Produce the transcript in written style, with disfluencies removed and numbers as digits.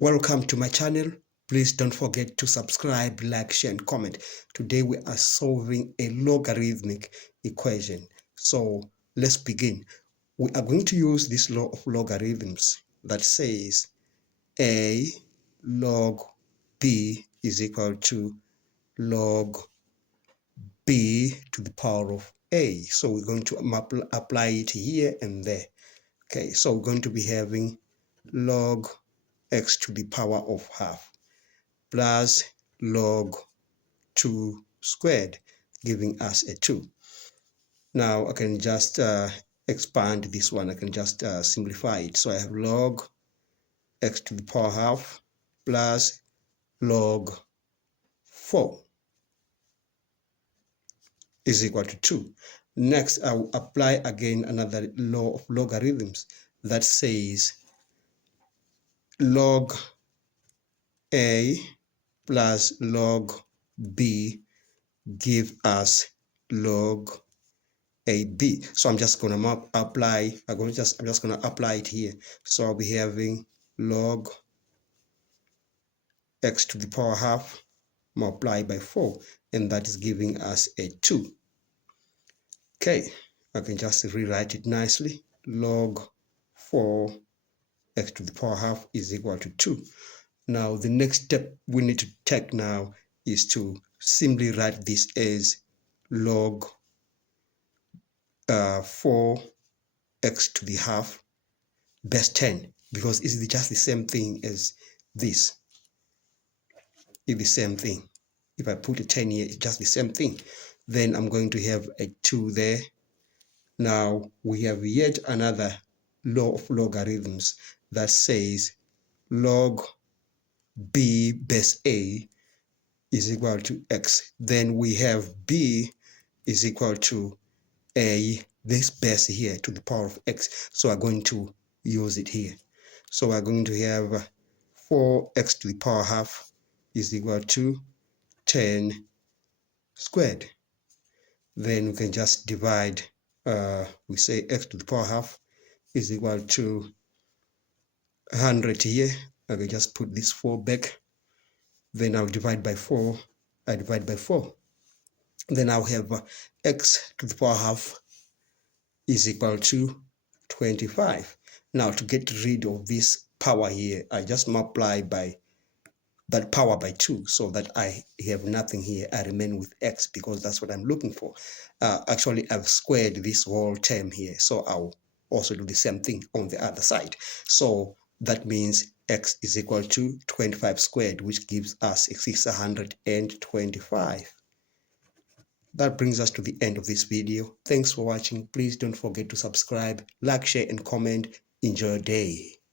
Welcome to my channel. Please don't forget to subscribe, like, share, and comment. Today we are solving a logarithmic equation. So let's begin. We are going to use this law of logarithms that says a log b is equal to log b to the power of a. So we're going to apply it here and there. Okay, so we're going to be having log x to the power of half plus log 2 squared, giving us a 2. Now I can just expand this one. I can just simplify it. So I have log x to the power half plus log 4 is equal to 2. Next, I will apply again another law of logarithms that says log a plus log b give us log AB. So I'm just going to apply. I'm just going to apply it here. So I'll be having log x to the power half multiplied by 4, and that is giving us a 2. Okay, I can just rewrite it nicely. Log 4 x to the power half is equal to 2. Now the next step we need to take now is to simply write this as log 4 x to the half base 10, because it's just the same thing as this. It's the same thing. If I put a 10 here, it's just the same thing. Then I'm going to have a 2 there. Now we have yet another law of logarithms that says log b base a is equal to x. Then we have b is equal to a, this base here, to the power of x. So I'm going to use it here. So we're going to have 4x to the power half is equal to 10 squared. Then we can just divide. We say x to the power half is equal to 100 here. I can just put this 4 back. Then I'll divide by 4. I divide by 4. Then I'll have x to the power half is equal to 25. Now to get rid of this power here, I just multiply by that power by 2, so that I have nothing here. I remain with x because that's what I'm looking for. Actually, I've squared this whole term here, so I'll also do the same thing on the other side. So that means x is equal to 25 squared, which gives us 625. That brings us to the end of this video. Thanks for watching. Please don't forget to subscribe, like, share, and comment. Enjoy your day.